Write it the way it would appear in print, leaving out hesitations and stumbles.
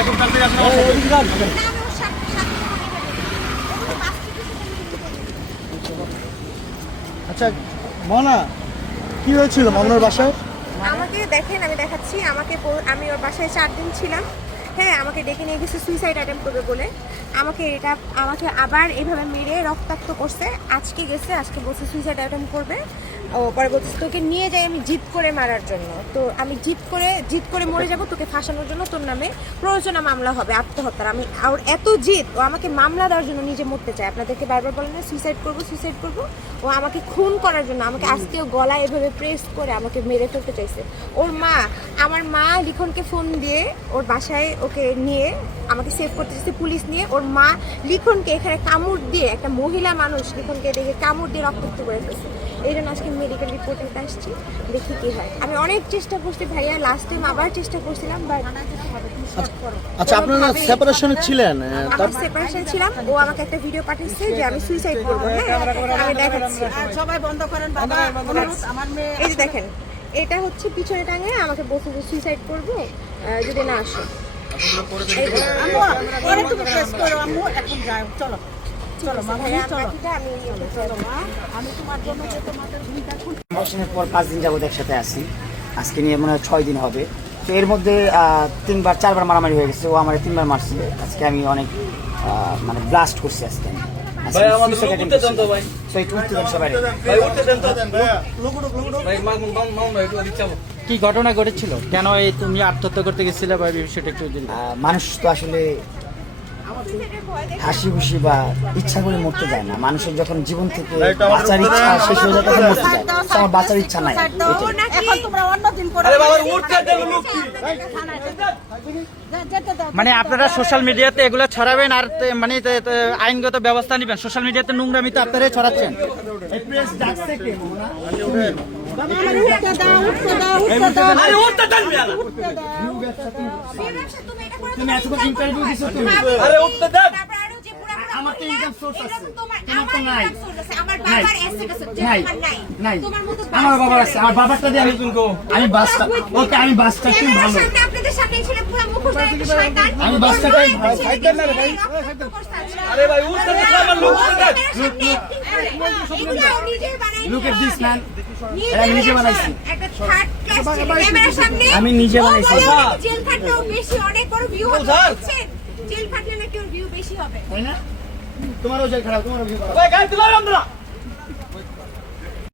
এখন তাড়াতাড়ি আসুন আমার সাথে। আচ্ছা মনা, কি হয়েছিল মনার বাসায়? আমাকে দেখেন, আমি দেখাচ্ছি। আমি ওর বাসায় 4 দিন ছিলাম। হ্যাঁ, আমাকে ডেকে নিয়ে গেছে সুইসাইড অ্যাটেম্প করবে বলে। আমাকে আবার এইভাবে মেরে রক্তাক্ত করছে। আজকে বলছে সুইসাইড অ্যাটেম্প করবে। ও পরে বলছে তোকে নিয়ে যাই আমি জিদ করে মারার জন্য। তো আমি জিদ করে মরে যাব, তোকে ফাঁসানোর জন্য তোর নামে প্ররোচনা মামলা হবে, আত্মহত্যার। আমি আর এত জিদ, ও আমাকে মামলা দেওয়ার জন্য নিজে মরতে চায়। আপনাদেরকে বারবার বলেন না সুইসাইড করবো। ও আমাকে খুন করার জন্য, আমাকে আজকেও গলায় এভাবে প্রেস করে আমাকে মেরে ফেলতে চাইছে। আমার মা লিখনকে ফোন দিয়ে ওর বাসায় ওকে নিয়ে আমাকে সেভ করতে চাইছে, পুলিশ নিয়ে। ওর মা লিখনকে এখানে কামড় দিয়ে, একটা মহিলা মানুষ লিখনকে দেখে কামড় দিয়ে রক্তাক্ত করে ফেলছে। এই জন্য আজকে মেডিকেল রিপোর্ট নিতে আসছি, দেখি কি হয়। আমি অনেক চেষ্টা করছি ভাইয়া, লাস্ট টাইম আবার চেষ্টা করছিলাম, বাট আচ্ছা আপনারা সেপারেশনে ছিলেন? আমি সেপারেশন ছিলাম। ও আমাকে একটা ভিডিও পাঠিয়েছে যে আমি সুইসাইড করবো। হ্যাঁ, আমি দেখাচ্ছি। সবাই বন্ধ করেন বাবা, আমার মেয়ে। এই যে দেখেন, এটা হচ্ছে পিছনে টাঙিয়ে আমাকে বলছে যে সুইসাইড করবো যদি না আসো। আম্মু পরে তুমি প্রেস করো আম্মু, এখন যাও, চলো চলো মামা, চলো চলো মা, আমি তোমার জন্য যে তোমাদের ভূমিকা অবসরের পর 5 দিন যাবত একসাথে আছি। আজকে নিয়ে মনে হয় 6 দিন হবে। তো এর মধ্যে 3-4বার মারামারি হয়ে গেছে। ও আমার 3বার মারছে। আজকে আমি অনেক মানে ব্লাস্ট করছি আজকে আমি। ভাই আমাদের লোক উঠতে দেন তো ভাই। সেই উঠতে দেন সবাই। ভাই উঠতে দেন তো। ভাই মামুন ভাই একটু দিচ্ছি। কি ঘটনা ঘটেছিল? কেন এই তুমি আত্মহত্যা করতে গেছিলে বা বিষয়টা একটু জানি। মানুষ তো আসলে হাসি খুশি বা ইচ্ছা করে মরতে যায় না। মানুষের যখন জীবন থেকে বাঁচার ইচ্ছা শেষ হয়ে যায় তখন মরতে যায়। তো আমার বাঁচার ইচ্ছা নাই। এখন তোমরা অন্য দিন করো। আরে বাবা উঠতে দেন লোক কি। মানে আপনারা সোশ্যাল মিডিয়াতে এগুলো ছড়াবেন আর মানে আইনগত ব্যবস্থা নেবেন। সোশ্যাল মিডিয়াতে নোংরামি তো আপনারাই ছড়াচ্ছেন। এই প্রেস ডাকছে কে? আরে উঠতে দেন মিয়া। তুমি এত ইন্টারভিউ দিছো তুমি? আরে উঠতে দেন। আমার তো ইনকাম সোর্স আছে, তোমার তো নাই। আমার বাবার অ্যাসেট আছে, তোমার নাই। নাই, তোমার মতো আমার বাবার আছে। আমার বাবারটা দিয়ে আমি বাসটা, ওকে আমি বাসটা তুমি ভালো। আপনাদের সামনে ছিল পুরো মুখোশ একটা শয়তান। আমি বাসটাটাই সাইড দেন না রে ভাই। আরে ভাই উঠতে দেন, আমার লোক উঠতে দেন। Look at this man. আমি নিজে বানাইছি। একটা থার্ড ক্লাস ক্যামেরার সামনে আমি নিজে বানাইছি। জেল খাটলেও বেশি অনেক বড় ভিউ হচ্ছে। জেল খাটলে নাকি ওর ভিউ বেশি হবে। তাই না? তোমারও জেল খারাপ, তোমারও ভিউ খারাপ। ভাই গাড়ি তুলো আমরা।